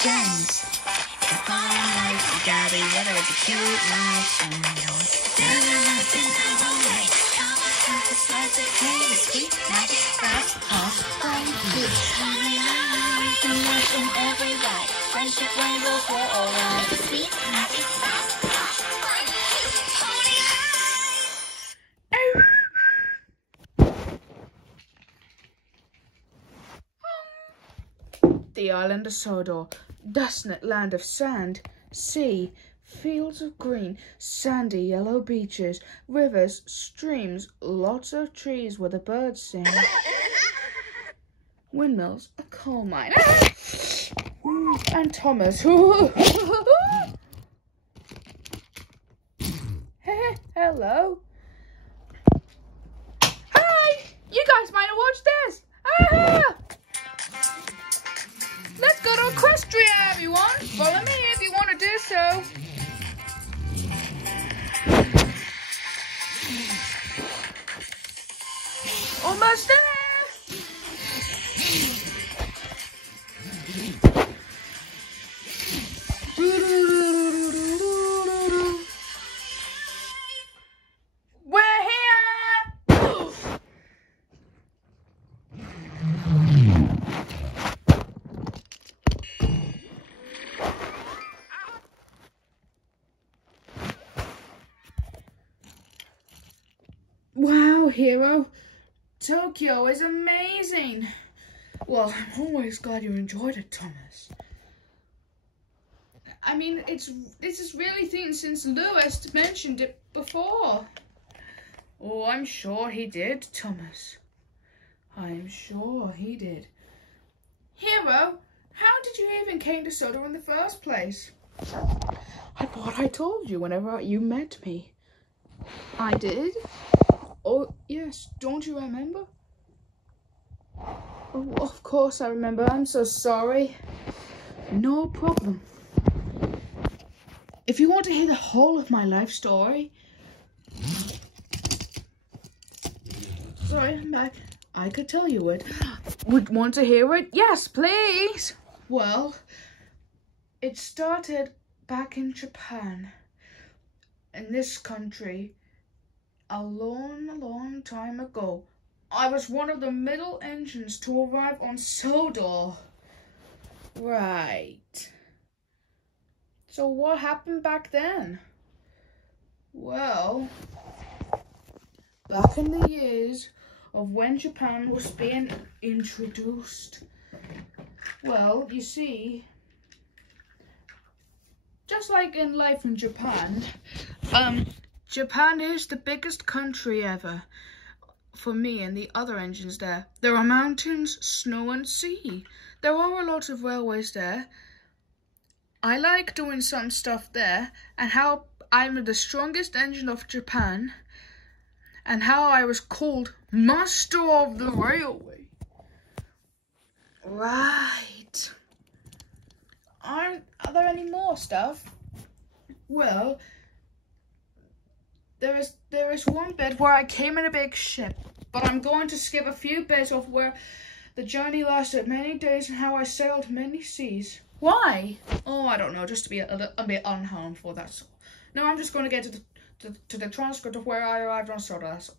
gems. The fire lights gather together as a cute love song. There's nothing to hold. Come on, this was a crazy sweet magic frost off from you. Honey, eyes and rush in every light. Friendship rainbows were alright. Sweet magic frost off from you. Honey, The island of Sodor, desolate land of sand, sea, fields of green, sandy yellow beaches, rivers, streams, lots of trees where the birds sing. Windmills, a coal mine, and Thomas. Hello. Hi, you guys might have watched this. Let's go to Equestria, everyone. Follow me if you want to do so. Almost there. We're here. Wow, Hiro, Tokyo is amazing. Well, I'm always glad you enjoyed it, Thomas. I mean, this is really thing since Lewis mentioned it before. Oh, I'm sure he did, Thomas. I'm sure he did. Hiro, how did you even came to Sodor in the first place? I thought I told you whenever you met me. I did? Oh, yes. Don't you remember? Oh, of course I remember. I'm so sorry. No problem. If you want to hear the whole of my life story... Sorry, I'm back. I could tell you it. Would want to hear it? Yes, please. Well, it started back in Japan. In this country... a long time ago, I was one of the middle engines to arrive on Sodor. Right. So what happened back then? Well, back in the years of when Japan was being introduced. Well, you see, just like in life in Japan, Japan is the biggest country ever for me and the other engines there. There are mountains, snow and sea. There are a lot of railways there. I like doing some stuff there and how I'm the strongest engine of Japan and how I was called Master of the Railway. Right. Are there any more stuff? Well, there is one bit where I came in a big ship, but I'm going to skip a few bits of where the journey lasted many days and how I sailed many seas. Why? Oh, I don't know, just to be a bit unharmful, that's all. No, I'm just going to get to the transcript of where I arrived on Sodor, that's all.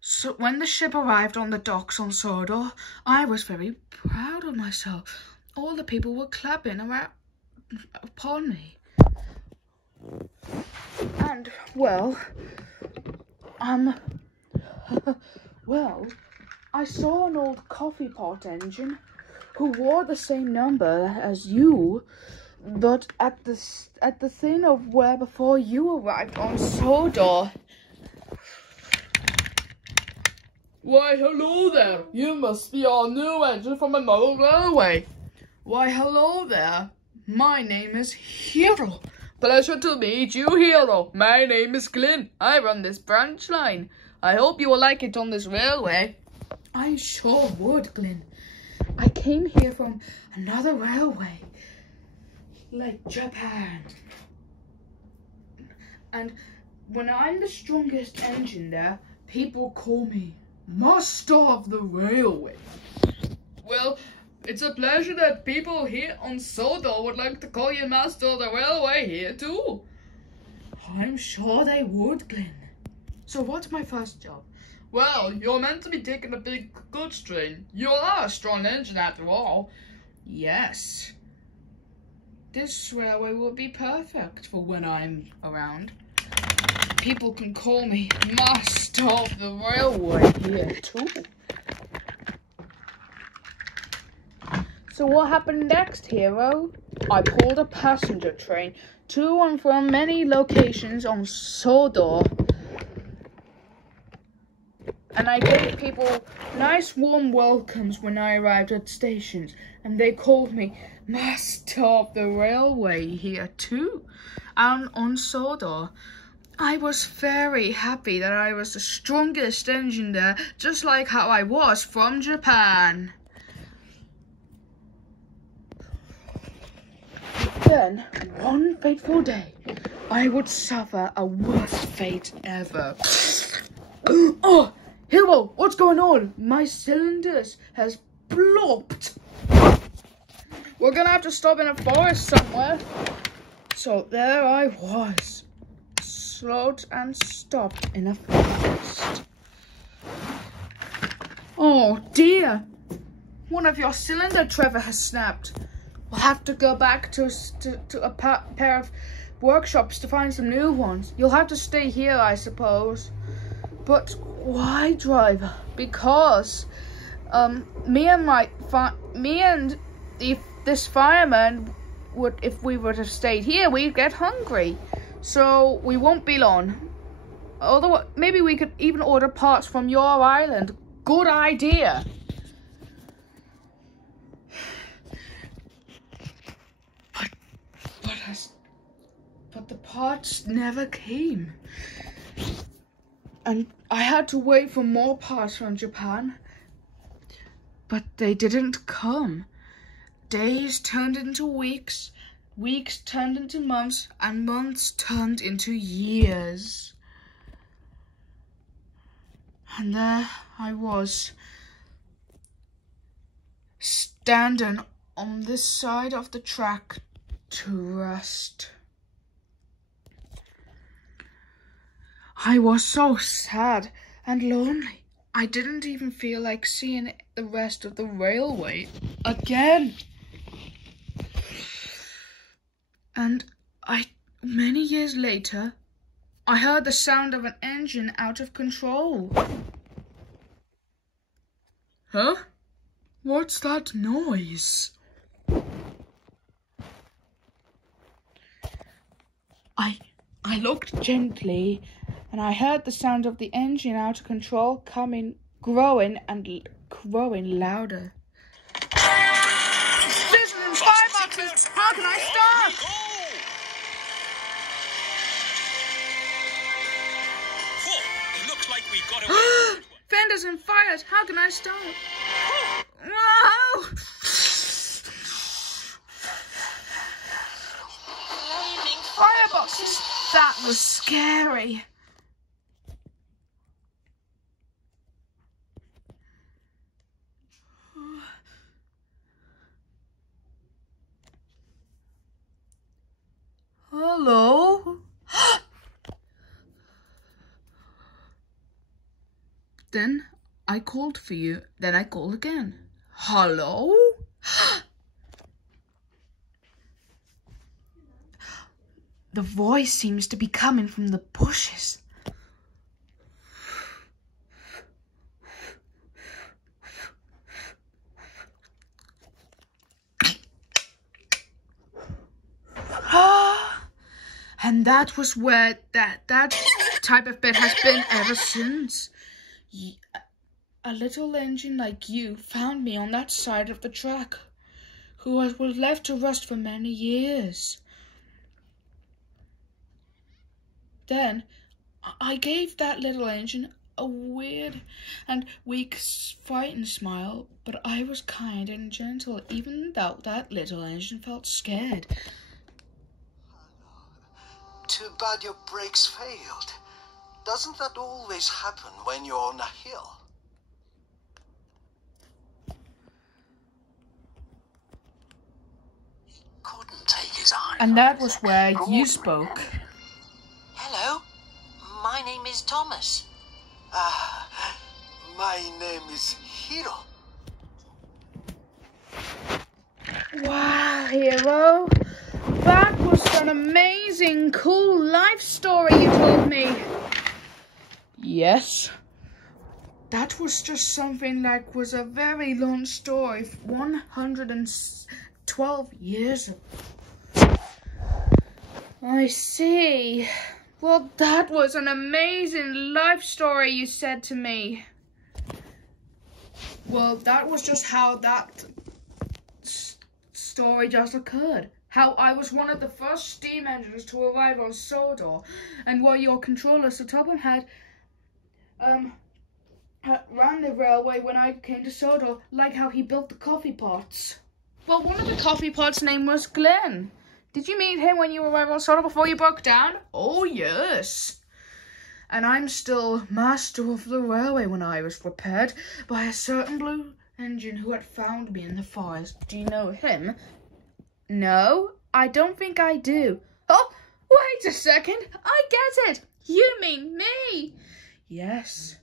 So when the ship arrived on the docks on Sodor, I was very proud of myself. All the people were clapping around upon me. And, well, well, I saw an old coffee pot engine who wore the same number as you, but at the thing of where before you arrived on Sodor. Why, hello there. You must be our new engine from another railway. Why, hello there. My name is Hiro. Pleasure to meet you, Hiro. My name is Glenn. I run this branch line. I hope you will like it on this railway. I sure would, Glenn. I came here from another railway, like Japan. And when I'm the strongest engine there, people call me Master of the Railway. Well, It's a pleasure that people here on Sodor would like to call you master of the railway here too. I'm sure they would, Glenn. So what's my first job? Well, you're meant to be taking a big goods train. You are a strong engine after all. Yes. This railway will be perfect for when I'm around. People can call me master of the railway here too. So what happened next, Hiro? I pulled a passenger train to and from many locations on Sodor. And I gave people nice warm welcomes when I arrived at stations. And they called me master of the railway here too. And on Sodor, I was very happy that I was the strongest engine there, just like how I was from Japan. Then, one fateful day, I would suffer a worst fate ever. Oh, Hiro, what's going on? My cylinders has blopped. We're gonna have to stop in a forest somewhere. So there I was, slowed and stopped in a forest. Oh dear, one of your cylinder Trevor has snapped. We'll have to go back to a pair of workshops to find some new ones. You'll have to stay here, I suppose. But why, driver? Because this fireman would, if we would have stayed here, we'd get hungry. So we won't be long. Although maybe we could even order parts from your island. Good idea. But the parts never came. And I had to wait for more parts from Japan. But they didn't come. Days turned into weeks, weeks turned into months, and months turned into years. And there I was, standing on this side of the track to rest. I was so sad and lonely. I didn't even feel like seeing the rest of the railway again. And many years later, I heard the sound of an engine out of control. Huh? What's that noise? I looked gently, and I heard the sound of the engine out of control growing louder. Listen in fireboxes! How can I stop? It looks like we got away. Fenders and fires! How can I stop? No! Fireboxes! That was scary. Hello? Then I called for you. Then I called again. Hello? The voice seems to be coming from the bushes. And that was where that type of bed has been ever since. A little engine like you found me on that side of the track, who was left to rust for many years. Then I gave that little engine a weird and weak, frightened smile, but I was kind and gentle, even though that little engine felt scared. Too bad your brakes failed. Doesn't that always happen when you're on a hill? And that was where you spoke. Hello, my name is Thomas. My name is Hiro. Wow, Hiro. That was an amazing, cool life story you told me. Yes. That was just something like was a very long story, 112 years ago. I see. Well, that was an amazing life story you said to me. Well, that was just how that story just occurred. How I was one of the first steam engines to arrive on Sodor, and where your controller Sodor had ran the railway when I came to Sodor, like how he built the coffee pots. Well, one of the coffee pots' name was Glenn. Did you meet him when you arrived on Sodor before you broke down? Oh, yes. And I'm still master of the railway when I was repaired by a certain blue engine who had found me in the forest. Do you know him? No, I don't think I do. Oh, wait a second. I get it. You mean me. Yes.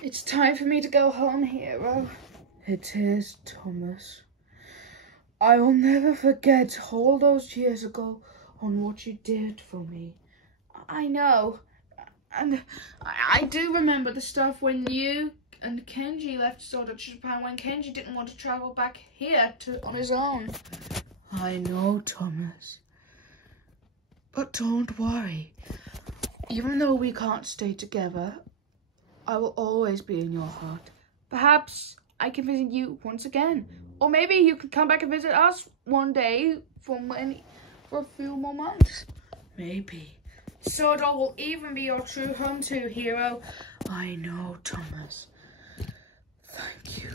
It's time for me to go home, Hiro. It is, Thomas. I will never forget all those years ago on what you did for me. I know. And I do remember the stuff when you and Kenji left Sodor to Japan, when Kenji didn't want to travel back here on his own. I know, Thomas. But don't worry. Even though we can't stay together, I will always be in your heart. Perhaps I can visit you once again. Or maybe you could come back and visit us one day for a few more months. Maybe. Sodor will even be your true home too, Hiro. I know, Thomas. Thank you.